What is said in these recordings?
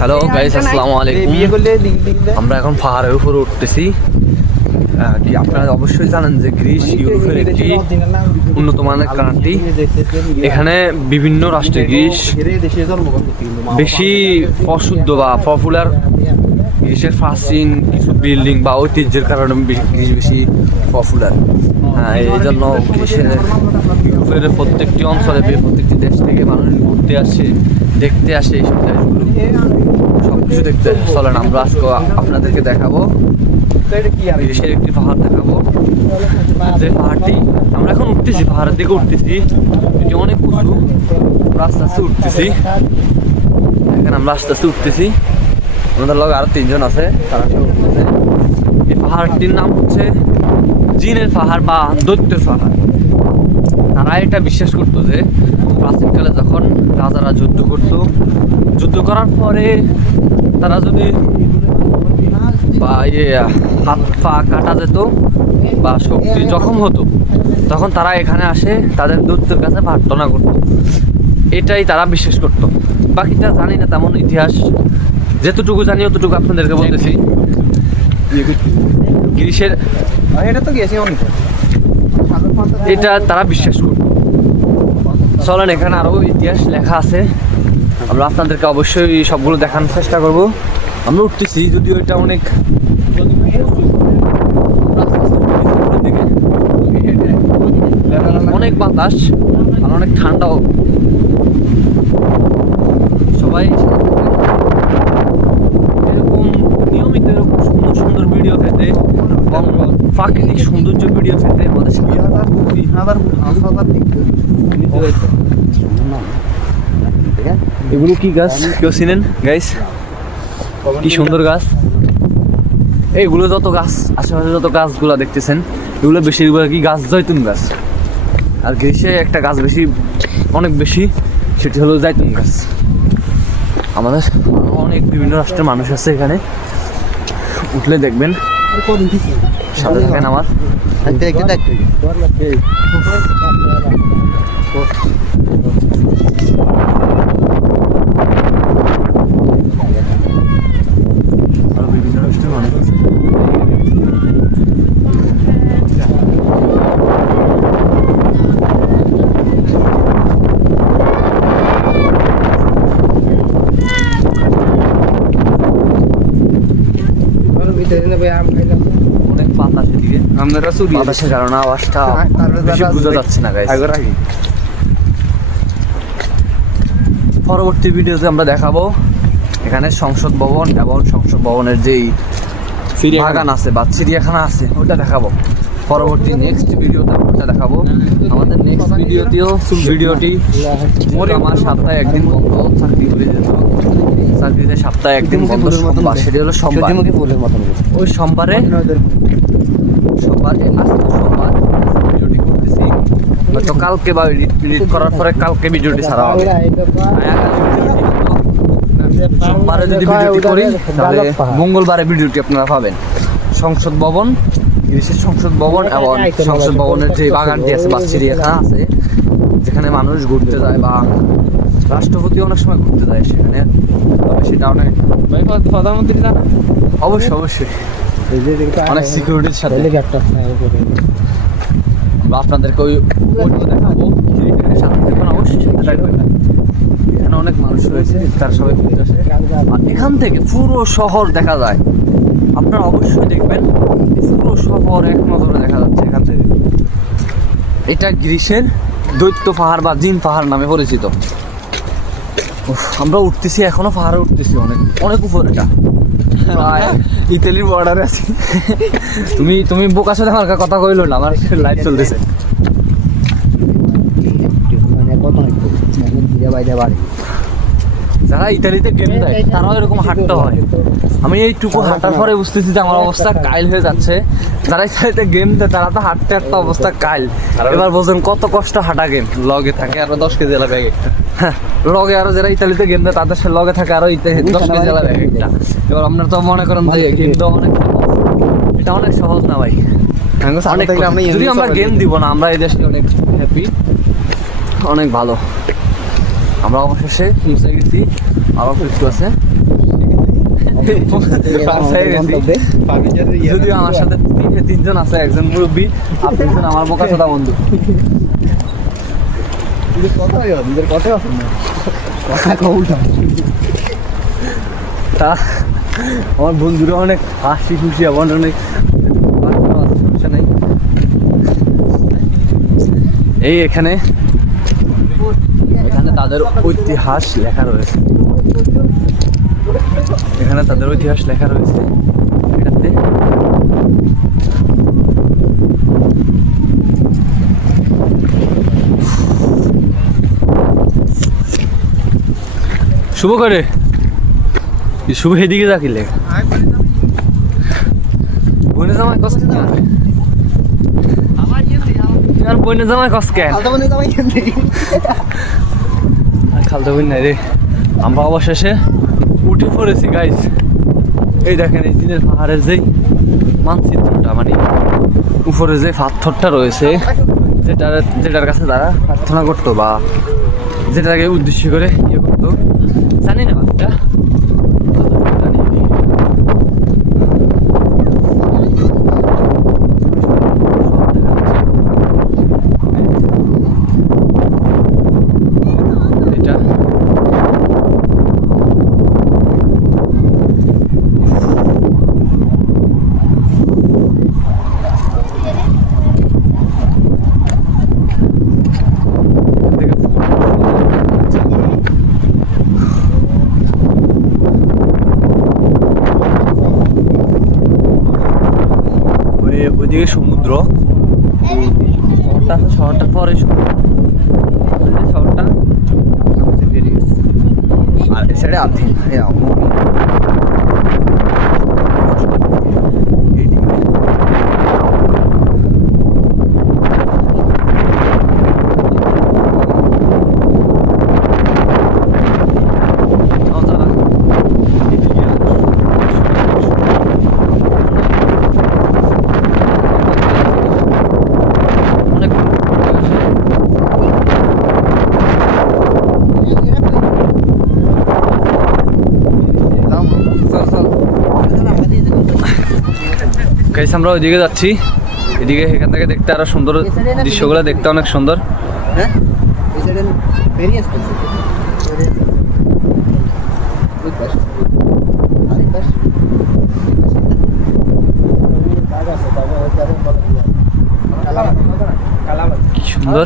Hello guys, আসসালামু আলাইকুম। আমরা এখন পাহাড়ের উপরে উঠতেছি। আপনারা অবশ্যই জানেন যে গ্রিস ইউরোপের একটি উন্নত মানের কান্ট্রি। এখানে বিভিন্ন রাষ্ট্রে গ্রিস বেশি প্রসিদ্ধ বা পপুলার। গ্রিসের প্রাচীন কিছু বিল্ডিং বা ঐতিহ্যের কারণে গ্রিস বেশি পপুলার। এই জন্য গ্রিসের ইউরোপের প্রত্যেকটি অঞ্চলে প্রত্যেকটি দেশ থেকে মানুষ ঘুরতে আসে, দেখতে আসে। এইসব দেশগুলো সব কিছু দেখতে চলেন আমরা আজকে আপনাদেরকে দেখাবো। গ্রিসের একটি পাহাড় দেখাবো, যে পাহাড়টি আমরা এখন উঠতেছি, পাহাড়ের দিকে উঠতেছি। এটি অনেক উঁচু, আস্তে আস্তে উঠতেছি। এখানে আমরা আস্তে আস্তে উঠতেছি, আমাদের লগে আরো 3 জন আছে, তারা সব উঠতেছে। এই পাহাড়টির নাম হচ্ছে জিনের পাহাড় বা দৈত্যের পাহাড়। তারা এটা বিশ্বাস করতো যে প্রাচীনকালে যখন রাজারা যুদ্ধ করার পরে তারা যদি বা হাত পা কাটা যেত বা শক্তি জখম হতো, তখন তারা এখানে আসে তাদের দৈত্যের কাছে প্রার্থনা করতো। এটাই তারা বিশ্বাস করতো। বাকিটা জানি না তেমন ইতিহাস, যেতটুকু জানি অতটুকু আপনাদেরকে বলতেছি। গ্রিসের এটা তারা বিশ্বাস করতো। চলেন, এখানে আরো ইতিহাস লেখা আছে, আমরা আপনাদেরকে অবশ্যই সবগুলো দেখানোর চেষ্টা করব। আমরা উঠতেছি, যদিও এটা অনেক অনেক বাতাস আর অনেক ঠান্ডাও। সবাই এরকম নিয়মিত এরকম সুন্দর সুন্দর ভিডিও পেতে এবং প্রাকৃতিক সৌন্দর্য ভিডিও পেতে আমাদের এগুলো কি গাছ কেউ চিনেন গাইস? কি সুন্দর গাছ এইগুলো। যত গাছ আশেপাশে যত গাছগুলো দেখতেছেন, এগুলো বেশিরভাগই গাছ জৈতুন গাছ। আর গ্রিসে একটা গাছ অনেক বেশি, সেটি হলো জৈতুন গাছ। আমাদের অনেক বিভিন্ন রাষ্ট্রের মানুষ আছে এখানে, উঠলে দেখবেন। সাথে থাকেন আমার। বিভিন্ন রাষ্ট্রের মানুষ আছে। অনেক বাতাস এদিকে, বাতাসের কারণে আওয়াজটা বেশি বোঝা যাচ্ছে না গাইস। পরবর্তী ভিডিওতে আমরা দেখাবো এখানে সংসদ ভবন এবং সংসদ ভবনের যেই বাগান আছে বা চিড়িয়াখানা আছে, ওটা দেখাবো। পরবর্তী নেক্সট ভিডিওতে আমরা দেখাবো। আমাদের নেক্সট ভিডিওটি আমার সপ্তাহে একদিন বন্ধ, চাকরি করে যেত, চাকরিতে সপ্তাহে একদিন বন্ধ সোমবার, সেটি হলো সোমবার। ওই সোমবারে সোমবার ভিডিওটি করতেছি, হয়তো কালকে বা এডিট করার পরে কালকে ভিডিওটি ছাড়া হবে। সোমবারে যদি ভিডিওটি করি তাহলে মঙ্গলবারে ভিডিওটি আপনারা পাবেন। সংসদ ভবন, গ্রিসের সংসদ ভবন এবং সংসদ ভবনের যে বাগানটি আছে বা চিড়িয়াখানা আছে, যেখানে মানুষ ঘুরতে যায় বা রাষ্ট্রপতি অনেক সময় ঘুরতে যায় সেখানে। তবে সেটা অনেক প্রধানমন্ত্রী জানা অবশ্যই অনেক সিকিউরিটির সাথে। আমরা আপনাদেরকে ওই দেখাবো, সাথে থাকবেন, অবশ্যই সাথে থাকবেন। এখানে অনেক মানুষ রয়েছে, তারা সবাই ঘুরতে আসে। আর এখান থেকে পুরো শহর দেখা যায়। আপনারা অবশ্যই দেখবেন, পুরো শহর এক নজরে দেখা যাচ্ছে এখান থেকে। এটা গ্রিসের দৈত্য পাহাড় বা জিন পাহাড় নামে পরিচিত। আমরা উঠতেছি, এখনো পাহাড়ে উঠতেছি, অনেক উপর। এটা ইতালির বর্ডারে আছি। তুমি বোকার সাথে আমার কথা কইলো না, আমার লাইভ চলতেছে। যারা ইতালিতে গেম দেয় তারাও এরকম হাঁটতে হয়। আমি এইটুকু হাঁটার পরে বুঝতেছি যে আমার অবস্থা কাইল হয়ে যাচ্ছে। যারা ইতালিতে গেম দেয় তারা তো হাঁটতে হাঁটতে অবস্থা কাইল। এবার বোঝেন কত কষ্ট হাঁটা গেম। লগে থাকে আরো 10 কেজি এলা ব্যাগ একটা, লগে আরো যারা ইতালিতে গেম দেয় তাদের লগে থাকে আরো 10 কেজি এলা ব্যাগ একটা। এবার আপনারা তো মনে করেন যে গেম তো অনেক সহজ, এটা অনেক সহজ না ভাই। যদি আমরা গেম দিব না, আমরা এই দেশে অনেক হ্যাপি, অনেক ভালো। আমরা অবশেষে পৌঁছে গেছি, আরো কিছু আছে। যদিও আমার সাথে তিনজন আছে, একজন মুরব্বী আর দুজন আমার বোকা চোদা বন্ধু। তা আমার বন্ধুরা অনেক হাসি খুশি, আমার অনেক সমস্যা নেই। এই এখানে তাদের ইতিহাস লেখা রয়েছে, এখানে তাদের ইতিহাস লেখা রয়েছে এটাতে। শুভ করে শুভ এদিকে যাকিলে বনে জামাই কষ্ট আর বনে জামাই কষ্ট খালতে বই নাই রে। আমরা অবশেষে উঠে পড়েছি গাইস। এই দেখেন এই দিনের পাহাড়ের যেই মানচিত্রটা, মানে উপরে যে পাথরটা রয়েছে, যেটার কাছে তারা প্রার্থনা করতো বা যেটাকে উদ্দেশ্য করে ইয়ে করতো, জানি না বাচ্চা। ওইদিকে সমুদ্র, শহরটার পরে শহরটা আর এই সাইডে আধি গাইস। আমরা ওইদিকে যাচ্ছি, এদিকে এখান থেকে দেখতে আরো সুন্দর, দৃশ্যগুলো দেখতে অনেক সুন্দর। কি সুন্দর।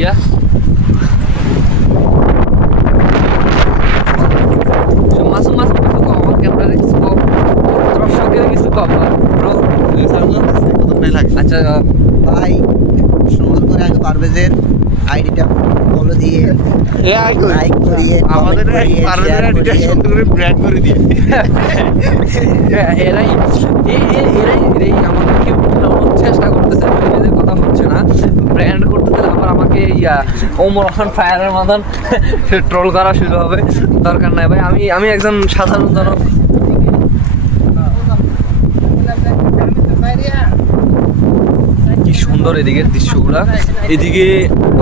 ইয়া masuk কিছু কম, আমার ক্যামেরা কিছু কম, দর্শকের কিছু কম ব্রো। আচ্ছা ভাই সুন্দর করে আগে পারভেজের আইডিটা ফলো দিয়ে লাইক করিয়ে আমাদের পারভেজের আইডিটা সুন্দর করে ব্র্যান্ড করে দিয়ে এরাই আমাদেরকে উঠানোর চেষ্টা করতেছে, নিজেদের কথা হচ্ছে না, ব্র্যান্ড করতেছে। আবার আমাকে ওমর খান ফায়ারের মতন ট্রোল করা শুরু হবে, দরকার নাই ভাই। আমি একজন সাধারণ জনক। কি সুন্দর এদিকের দৃশ্যগুলা, এদিকে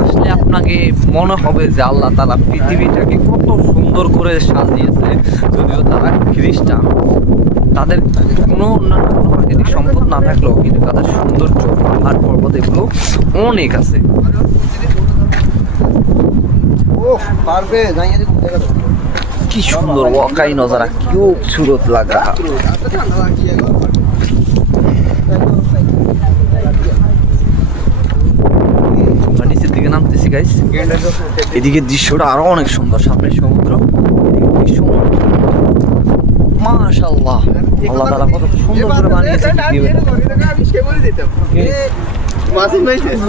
আসলে আপনাকে মনে হবে যে আল্লাহ তাআলা পৃথিবীটাকে কত সুন্দর করে সাজিয়েছে। যদিও তারা খ্রিস্টান, তাদের কোনো অন্যান্য কোনো প্রাকৃতিক সম্পদ না থাকলেও কিন্তু তাদের সৌন্দর্য, পাহাড় পর্বত এগুলো অনেক আছে। কি সুন্দর ওয়াকাই নজারা, কি খুবসুরত লাগা। নিচের দিকে নামতেছি গাইস, এদিকে দৃশ্যটা আরো অনেক সুন্দর। সামনে সমুদ্র, এদিকে দৃশ্য মাশাআল্লাহ, আল্লাহ তাআলা কত সুন্দর করে বানিয়েছে।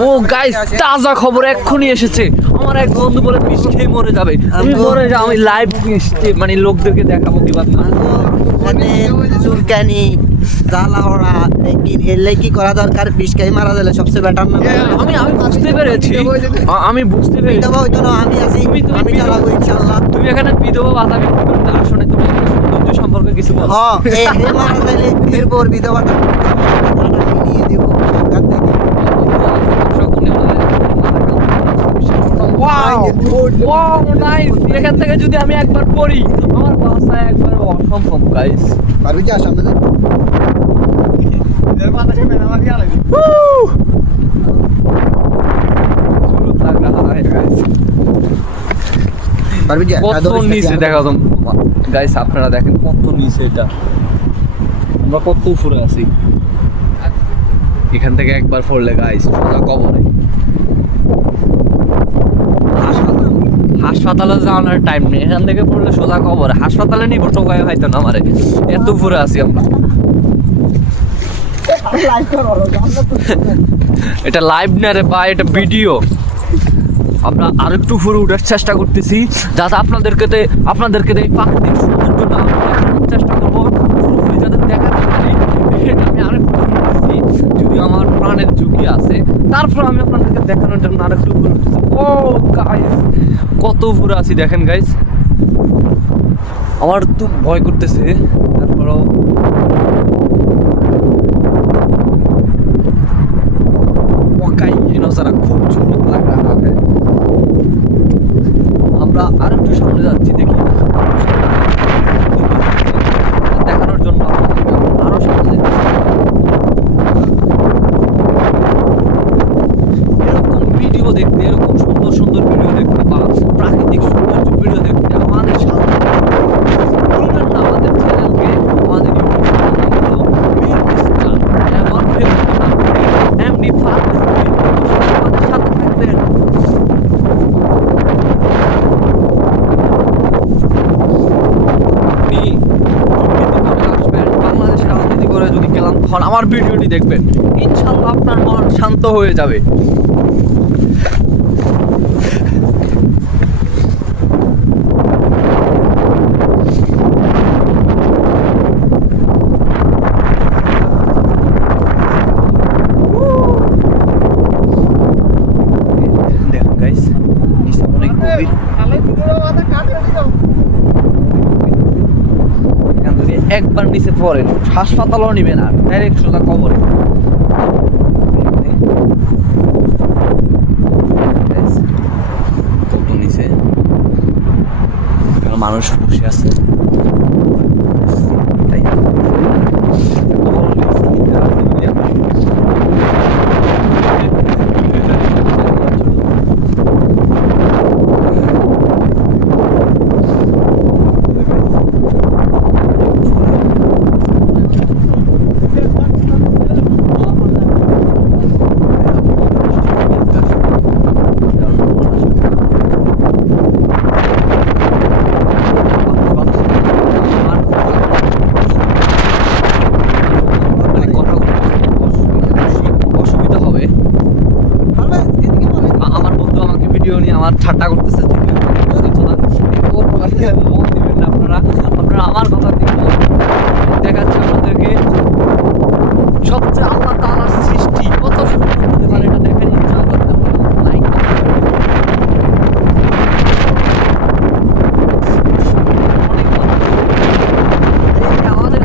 ও গাইস, তাজা খবর এক্ষুনি এসেছে। আমার এক বন্ধু বলে বিষ খেয়ে মরে যাবে। মরে যাও, আমি লাইভ মানে লোকদেরকে দেখাবো কিভাবে চুলকানি জ্বালা হড়া কি এলে কি করা দরকার বিষ খাই মারা দিলে সবচেয়ে বেটার না আমি বুঝতে পেরেছি আমি বুঝতে পেরেছি বিধবা হইতো না আমি আছি আমি চালাবো ইনশাআল্লাহ তুমি এখানে বিধবা বাতাবি আসলে তুমি সৌন্দর্য সম্পর্কে কিছু বলো হ্যাঁ এই মারা দিলে এরপর বিধবাটা আমি নিয়ে দেব সরকার থেকে ওয়াও নাইস এখান থেকে যদি আমি একবার পড়ি আমার বাসায় একবার অসম্ভব গাইস পারবি যা সামনে যা পারবি যা কত নিচে দেখা যাম গাইস আপনারা দেখেন কত নিচে এটা আমরা কত উপরে আছি এখান থেকে একবার পড়লে গাইস সোজা কবরে হাসপাতালে যাওয়ার টাইম নেই এখান থেকে পড়লে সোজা কবরে হাসপাতালে নিব টোকায় হয়তো না আমারে এত উপরে আছি আমরা এটা লাইভ না রে বা এটা ভিডিও আমরা আরেকটু উপরে উঠার চেষ্টা করতেছি যাতে আপনাদেরকে এই প্রাকৃতিক সৌন্দর্যটা আমরা দেখানোর চেষ্টা করবো পুরোপুরি যাতে দেখাতে পারি এটা আমি আরেকটু উঠতেছি যদি আমার প্রাণের ঝুঁকি আছে তারপর আমি আপনাদেরকে দেখানোর জন্য আরেকটু উপরে উঠতেছি ও গাইস কত উপরে আছি দেখেন গাইস আমার তো ভয় করতেছে তারপরও খুব ঝুলুক লাগ রাহা है আমরা আরেকটু সামনে যাচ্ছি দেখি দেখানোর জন্য আরো সামনে এরকম ভিডিও দেখতে এরকম সুন্দর সুন্দর ভিডিও দেখতে বা প্রাকৃতিক সৌন্দর্য ভিডিও দেখতে আমাদের সাথে ভুলবেন না আমাদের চ্যানেলকে আমাদের ইউটিউব চ্যানেল হলো আমার ফেসবুক এমডি ফার্মাস আমাদের সাথে থাকবেন বাংলাদেশের রাজনীতি করে যদি গেলাম তখন আমার ভিডিওটি দেখবেন ইনশাআল্লাহ আপনার মন শান্ত হয়ে যাবে দেখুন গাইস অনেক গভীর একবার নিচে পড়েন হাসপাতালও নিবে না ডাইরেক্ট সোজা কবরে কত নিচে মানুষ বসে আছে তাই আমার ঠাট্টা করতেছে আপনারা আমার কথা দেখাচ্ছে আপনাদেরকে সবচেয়ে আল্লাহ তাআলার সৃষ্টি কত সুন্দর হতে পারে এটা দেখেন ইনশাআল্লাহ করতে পারে লাইক আমাদের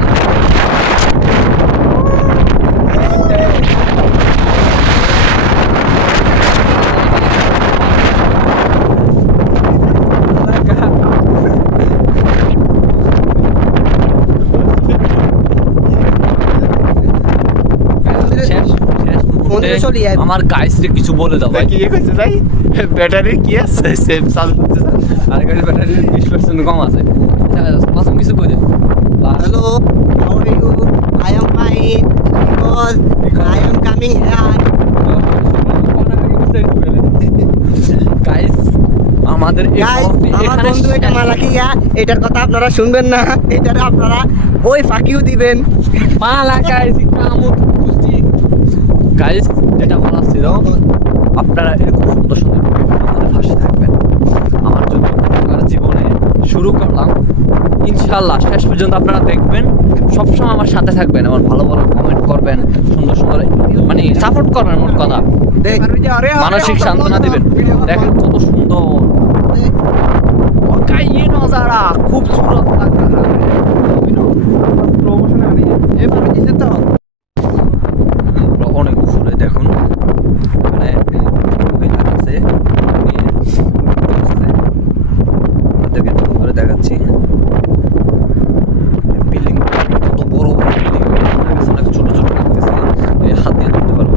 আমার গাইসরে কিছু বলে দাও ভাই কি করতে যাই ব্যাটারি কি আছে সেম চালু করতে চাই আর গাড়ির ব্যাটারি 20% কম আছে মাসুম কিছু কই দে hello how are you I am fine because I am coming here guys আমাদের আমার বন্ধু এটা মালাকিয়া এটার কথা আপনারা শুনবেন না এটার আপনারা ওই ফাঁকিও দিবেন মালা গাইস কামুত কুস্তি গাইস এটা বলা ছিল আপনারা এরকম সুন্দর সুন্দর আমাদের পাশে থাকবেন আমার যদি জীবনে শুরু করলাম। ইনশাল্লাহ শেষ পর্যন্ত আপনারা দেখবেন, সবসময় আমার সাথে থাকবেন, আমার ভালো ভালো কমেন্ট করবেন, সুন্দর সুন্দর মানে সাপোর্ট করবেন, মোট কথা মানসিক সান্ত্বনা দিবেন। দেখেন কত সুন্দর ये नजारा खूबसूरत लग रहा है। অনেক উপরে দেখুন, মানে মহিলা আছে, মেয়ে আছে। আপনাদেরকে একটু করে দেখাচ্ছি বিল্ডিং, কত বড় বড় বিল্ডিং, অনেক ছোট ছোট লাগতেছে, হাত দিয়ে ধরতে পারবো।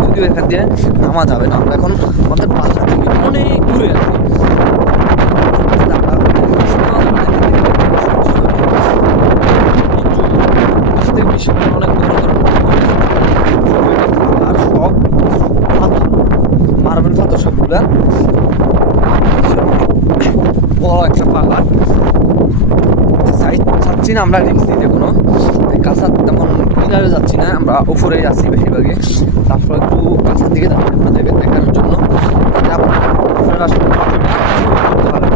যদিও এখান দিয়ে নামা যাবে না, আমরা এখন আমাদের বাসা থেকে অনেক দূরে আছি। অনেক বড় আর সব মার্বেল পাথর সবগুলা, বড় একটা পাহাড়। যাচ্ছি না আমরা রিক্স নিতে, কোনো কাছার তেমন কিনারে যাচ্ছি না, আমরা উপরে যাচ্ছি বেশিরভাগই। তারপর একটু কাছার দিকে যাচ্ছি আপনাদেরকে দেখানোর জন্য, আপনারা আসলে করতে পারেন।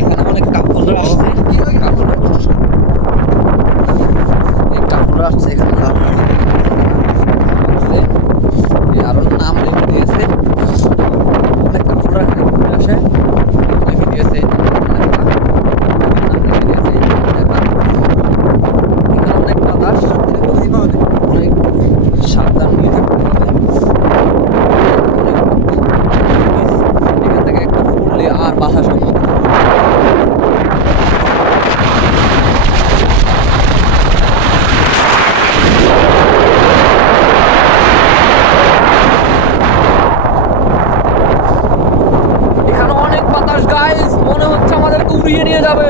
এখানে অনেক কাপড়রা আসছে, কাপড়রা আসছে এখানে, আরো নাম লিখে দিয়েছে, অনেক কাপড়রা এখানে ঘুরে আসে, লিখে দিয়েছে নাম লিখে দিয়েছে। এখানে অনেক বাতাস, অনেক সাবধান নিয়ে থাকতে হবে। এখান থেকে একটা ফুললে আর বাসা সম্ভব। এখানে অনেক বাতাস গাইস, মনে হচ্ছে আমাদেরকে উড়িয়ে নিয়ে যাবে।